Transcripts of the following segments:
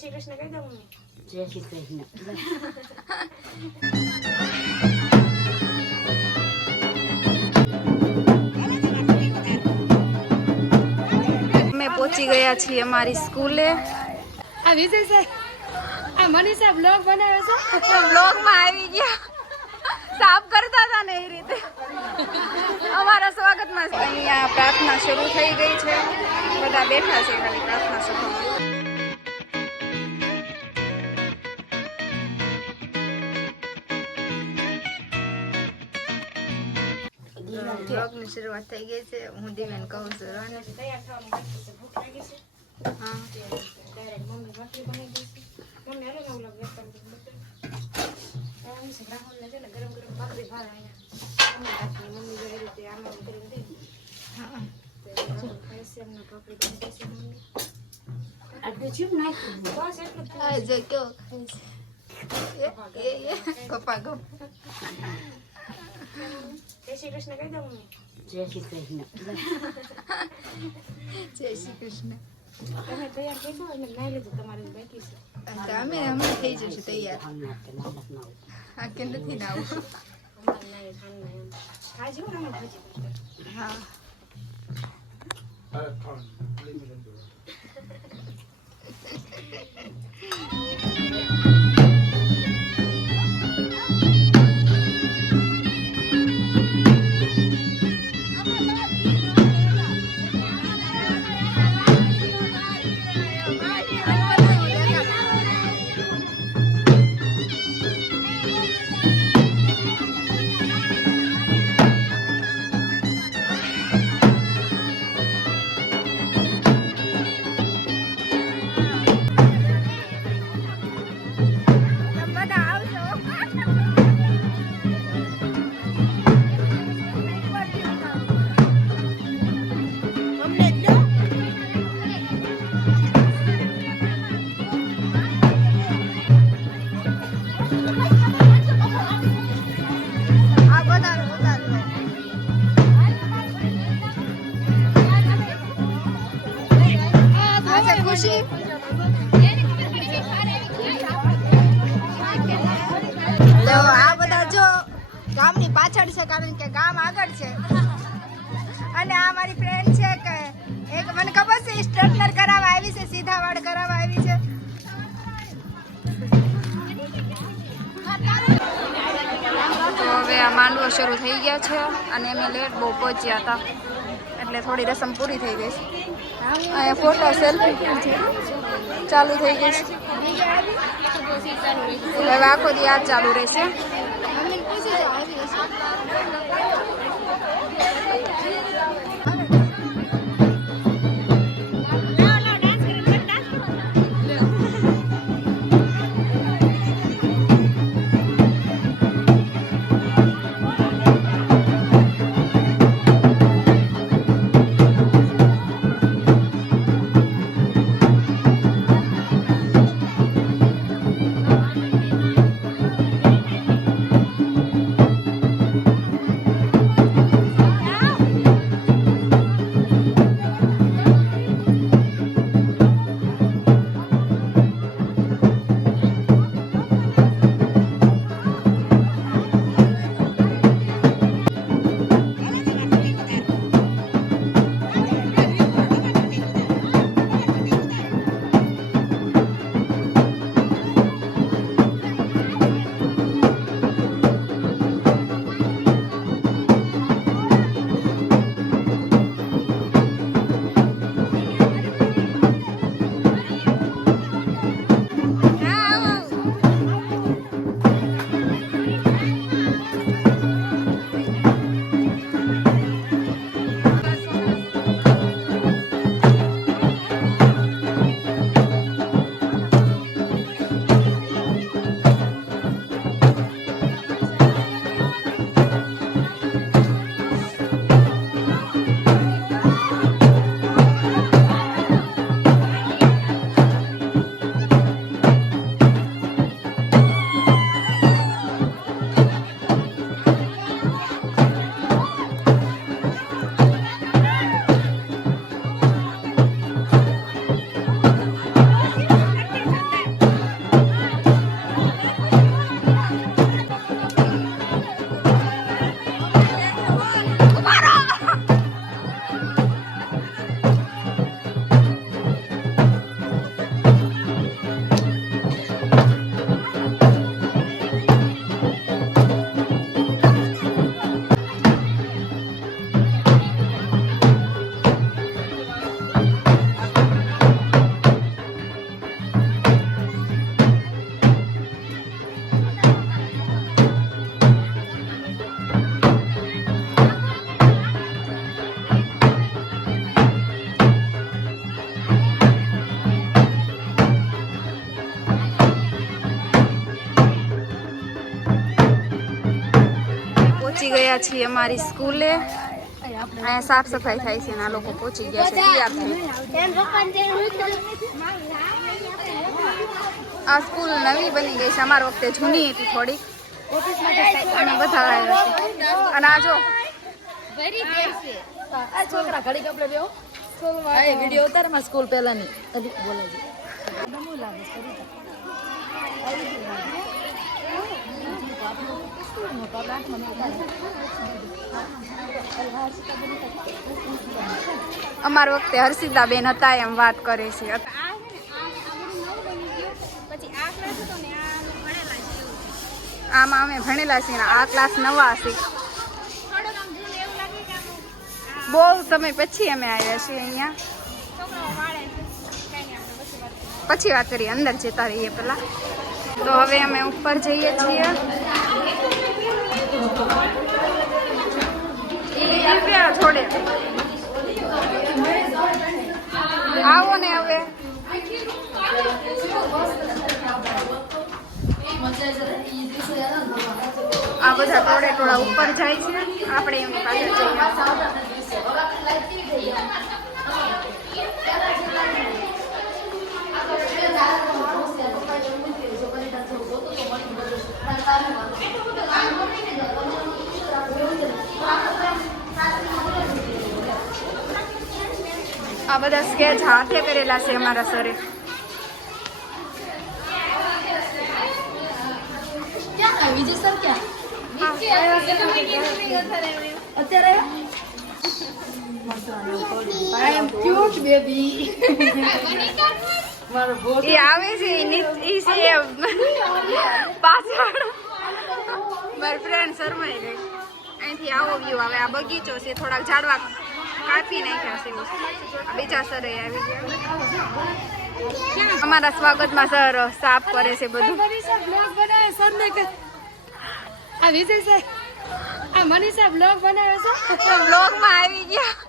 શ્રી કૃષ્ણ કહી દઉં મમ્મી. જય શ્રી કૃષ્ણ પહોંચી ગયા છીએ અમારી સ્કૂલે. આ વિજય સાહેબ આ મનીષા બ્લોગ બનાવ્યો છે? બ્લોગમાં આવી ગયા. સાફ કરતા હતા ને એ રીતે. અમારા સ્વાગતમાં અહીંયા પ્રાર્થના શરૂ થઈ ગઈ છે. બધા બેઠા છે ખાલી પ્રાર્થના સભામાં. એટલું શરૂઆત થઈ ગઈ કેવો ખાય છે એ એ એ ગપ્પા ગપ જય શ્રી કૃષ્ણ કહી દઉં મમ્મી જય શ્રી કૃષ્ણ. જય શ્રી કૃષ્ણ. તમે તૈયાર થઈ જાઓ એટલે નાઈ લેજો તમારે બાકી છે. અને અમે હમણાં થઈ જશું તૈયાર. આ કે નથી ના આવું. હો અમે તો આ માંડવો શરૂ થઈ ગયા છે અને અમે લેટ બહુ પહોંચ્યા હતા. એટલે થોડી રસમ પૂરી થઈ ગઈ છે. અહીંયા ફોટો સેલ્ફી ચાલુ થઈ ગઈ છે. હવે આખો દી આ ચાલુ રહેશે. પહોંચી ગયા છીએ અમારી સ્કૂલે. અહીંયા સાફ સફાઈ થાય છે આ લોકો પહોંચી ગયા છે આ સ્કૂલ નવી બની ગઈ છે. અમારા વખતે જૂની હતી થોડી અને બધા આવ્યા છે અને આ જો. સ્કૂલ પહેલાની. બોલાજી છે. અમારા વખતે હર્ષિતાબેન હતા એમ વાત કરે છે. આમાં અમે ભણેલા છીએ આ ક્લાસ નવા છે. બહુ સમય પછી અમે આવ્યા છીએ અહીંયા. પછી વાત કરીએ. અંદર જતા રહીએ પેલા તો હવે અમે ઉપર જઈએ છીએ. થોડે આવો ને હવે. આ બધા ટોળે ટોળા ઉપર જાય છે. આપણે એમની પાછળ જઈએ. આ બધા સ્કેચ હાથે કરેલા છે અમારા સરે. ક્યાં વિજય સર ક્યાં અત્યારે એ આવે છે ઈ છે પાછળ. મારી ફ્રેન્ડ શરમાઈ ગઈ. અહીંથી આવો વ્યૂ આવે આ બગીચો છે થોડાક ઝાડવા કાપી નાખ્યા છે. બીજા સરે આવી ગયા. અમારા સ્વાગતમાં સર સાફ કરે છે બધું. મનીષા બ્લોગ બનાવે સર ને આ વિજય સર આ મનીષા બ્લોગ બનાવ્યો છે. બ્લોગમાં આવી ગયા.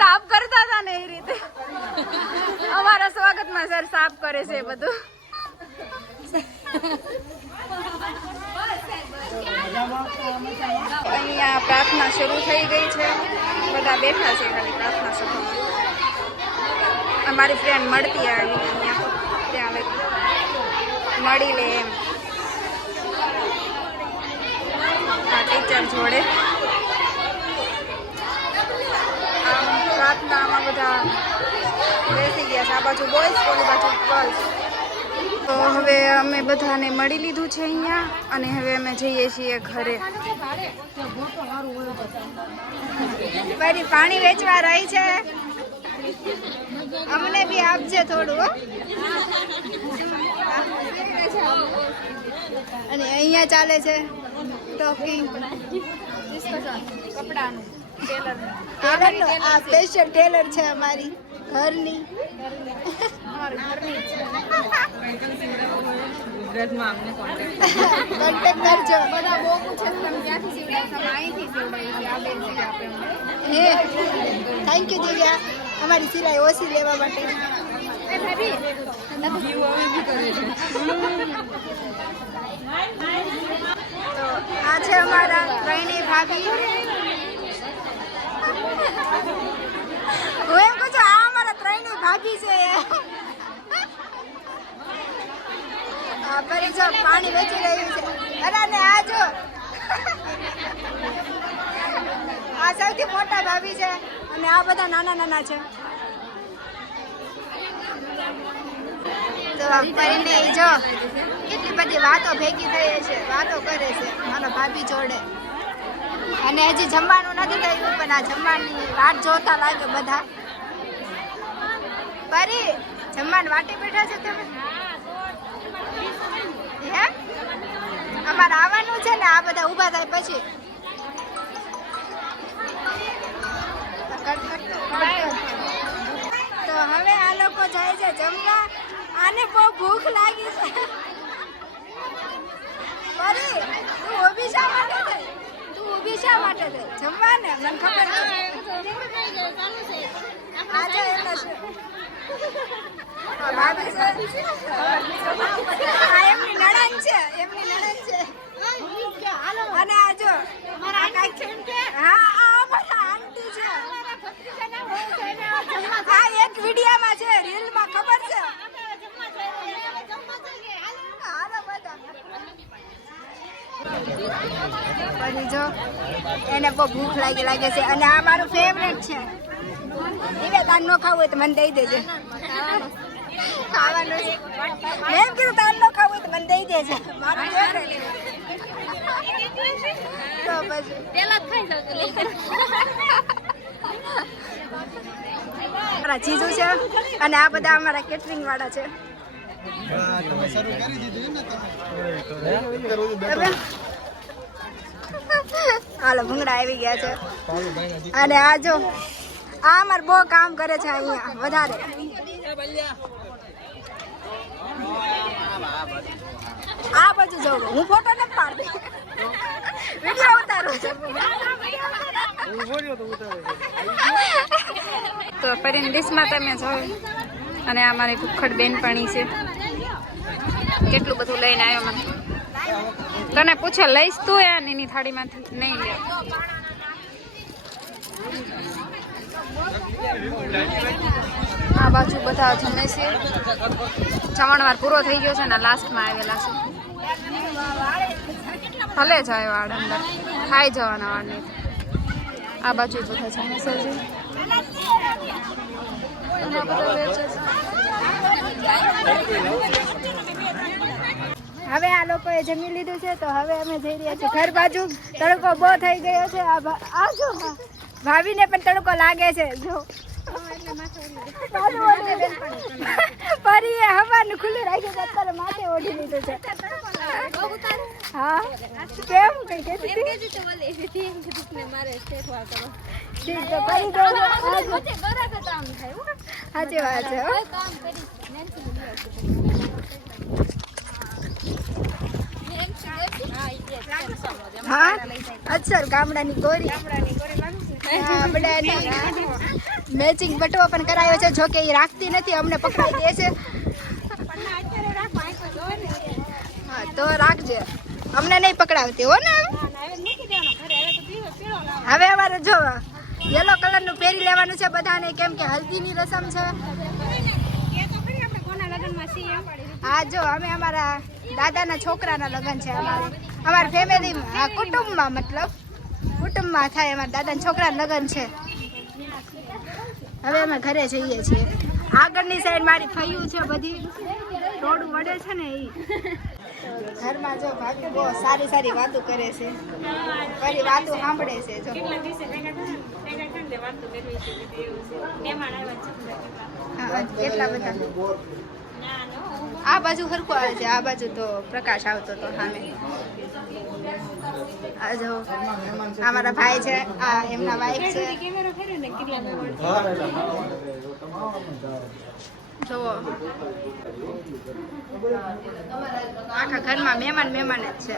સાફ કરતા હતા ને એ રીતે. અમારા સ્વાગતમાં સર સાફ કરે છે બધું. અહીંયા પ્રાર્થના શરૂ થઈ ગઈ છે. બધા બેઠા છે ખાલી પ્રાર્થના સભામાં. અમારી ફ્રેન્ડ મળતી આવી અહીંયા. ત્યાં મળી લે એમ. ટીચર જોડે આમ પ્રાર્થનામાં બધા બેસી ગયા છે. આ બાજુ બોયઝ ઓલી બાજુ ગર્લ્સ તો હવે અમે બધાને મળી લીધું છે અહીંયા અને હવે અમે જઈએ છીએ ઘરે. ફરી પાણી વેચવા રહી છે. અમને બી આપજે થોડું. અને અહીંયા ચાલે છે. ટોકિંગ કપડાનું. ટેલરનું આ સ્પેશિયલ ટેલર છે અમારી ઘરની કોન્ટેક્ટ કરજો બધા બહુ પૂછે છે તમે ક્યાંથી સીવડાવો છો? અમે અહીંથી સીવડાવીએ છીએ. આ બેન છે આપે અમને. હે થેન્ક યુ દિવ્યા અમારી સિલાઈ ઓછી લેવા માટે એ ભાભી, તો આ છે અમારા ત્રણેય ભાભી હું એમ કહું છું આ અમારા ભાભી છે ફરી જો પાણી વેચી રહ્યું છે. અરે ને આ જો. આ સૌથી મોટા ભાભી છે અને આ બધા નાના નાના છે. તો ફરીને જો, કેટલી બધી વાતો ભેગી થઈ છે, વાતો કરે છે મારો ભાભી જોડે. અને હજી જમવાનું નથી થયું, પણ આ જમવાની વાટ જોતા લાગે બધા. પરી જમવાનું વાટે બેઠા છે તમે? હે? અમારે આવવાનું છે ને આ બધા ઊભા થાય પછી. તો હવે આ લોકો જાય છે જમવા. આને બહુ ભૂખ લાગી છે. પરી તું ઊભી શા માટે થઈ? તું ઊભી શા માટે થઈ? જમવા ને મને ખબર છે. આજે હા એક વિડીયામાં છે રીલમાં ખબર છે જો, એને બહુ ભૂખ લાગી લાગે છે અને આ મારું ફેવરેટ છે. એને તાન નો ખાવું હોય તો મને દઈ દેજે. ખાવાનું છે. મેં એમ કીધું તાન નો ખાવું હોય તો મને દઈ દેજે. મારું ફેવરેટ તો પછી. પેલા ખાઈ લઉં મારા જીજુ છે અને આ બધા અમારા કેટરિંગ વાળા છે? હાલો ભૂંગળા આવી ગયા છે. અને આ જો આ મારે બહુ કામ કરે છે અહીંયા, વધારે. આ બાજુ જવું હું ફોટો નથી પાડતી. વીડિયો ઉતારો તો ફરીને ડિશમાં તમે જોયું અને આ મારી ભૂખડ બેનપણી છે. કેટલું બધું લઈને આવ્યો મને. તને પૂછે, લઈશ તું એની થાળીમાંથી? નહીં લે આ બાજુ બધા જમે છે. જમણવાર પૂરો થઈ ગયો છે ને લાસ્ટમાં આવેલા છે. ભલે જાય વાળ અંદર. ખાઈ જવાના વાળ નહીં આ બાજુ બધા જમે છે. હવે આ લોકોએ જમી લીધું છે, તો હવે અમે જઈ રહ્યા છીએ ઘર બાજુ. તડકો બહુ થઈ ગયો છે. આ ભા- આ જો ભા- ભાભીને પણ તડકો લાગે છે. જો. પરીએ. હવાનું ખુલ્લું રાખ્યું છે અત્યારે માથે ઓઢી લીધું છે. હા. કેમ કઈ સાચી વાત છે હો. હા અચ્છા ગામડાની ગોરી. ગામડાની મેચિંગ બટવો પણ કરાયો છે, જો કે એ રાખતી નથી, અમને પકડાઈ દે છે. હા, તો રાખજે. અમને નહીં પકડાવતી, હો ને હવે? અમારે જો યલો કલરનું પહેરી લેવાનું છે બધાને, કેમ કે હલ્દીની રસમ છે. હા, જો, અમે અમારા દાદાના છોકરાના લગ્ન છે અમારા. અમારા ફેમિલીમાં કુટુંબમાં મતલબ. કુટુંબમાં થાય અમારા દાદાના છોકરા લગ્ન છે. હવે અમે ઘરે જઈએ છીએ. આગળની સાઈડ મારી ફૈયું છે બધી. રોડ વડે છે ને એ ઘરમાં જો ભાભી બહુ સારી સારી વાતો કરે છે. ફરી વાતો સાંભળે છે જો. કેટલા બધા? આ બાજુ હરખું આવે છે આ બાજુ તો પ્રકાશ આવતો તો સામે. આ જો આ મારા ભાઈ છે, આ એમના વાઈફ છે. જુઓ આખા ઘરમાં મહેમાન મહેમાન જ છે.